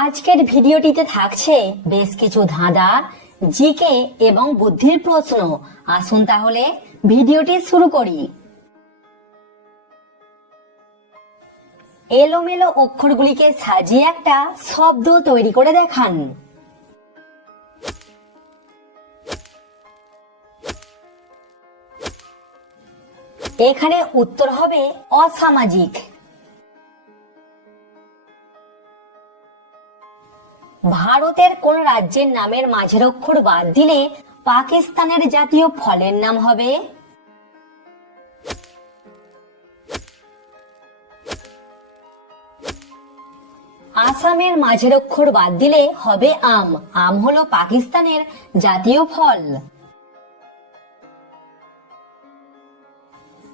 আজকের ভিডিওটিতে থাকছে বেশ কিছু ধাঁধা, জিকে এবং বুদ্ধির প্রশ্ন। আসুন তাহলে ভিডিওটি শুরু করি। এলোমেলো অক্ষরগুলিকে সাজিয়ে একটা শব্দ তৈরি করে দেখান। এখানে উত্তর হবে অসামাজিক। ভারতের কোন রাজ্যের নামের মাঝের অক্ষর বাদ দিলে পাকিস্তানের জাতীয় ফলের নাম হবে? আসামের মাঝের অক্ষর বাদ দিলে হবে আম। আম হলো পাকিস্তানের জাতীয় ফল।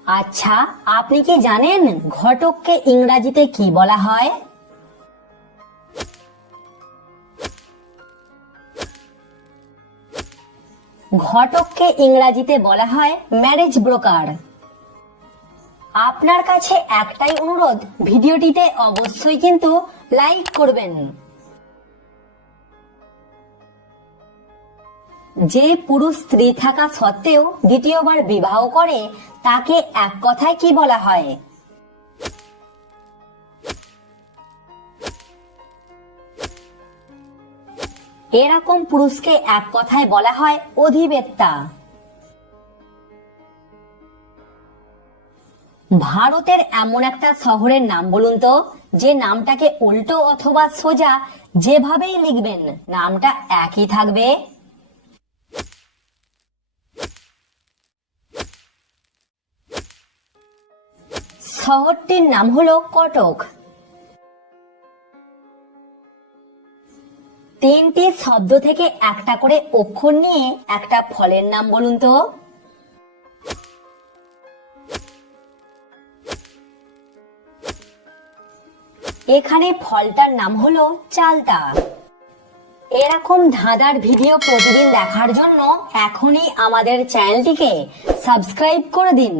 আচ্ছা আপনি কি জানেন ঘটককে ইংরাজিতে কি বলা হয়? ঘটককে ইংরাজিতে বলা হয় ম্যারেজ ব্রোকার আপনার কাছে একটাই অনুরোধ, ভিডিওটিতে অবশ্যই কিন্তু লাইক করবেন। যে পুরুষ স্ত্রী থাকা সত্ত্বেও দ্বিতীয়বার বিবাহ করে, তাকে এক কথায় কি বলা হয়? এরকম পুরুষকে এক কথায় বলা হয় অধিবেত্তা। ভারতের এমন একটা শহরের নাম বলুন তো, যে নামটাকে উল্টো অথবা সোজা যেভাবেই লিখবেন, নামটা একই থাকবে। শহরটির নাম হলো কটক। তিনটি শব্দ থেকে একটা করে অক্ষর নিয়ে একটা ফলের নাম বলুন তো। এখানে ফলটার নাম হলো চালতা। এরকম ধাঁধার ভিডিও প্রতিদিন দেখার জন্য এখনই আমাদের চ্যানেলটিকে সাবস্ক্রাইব করে দিন।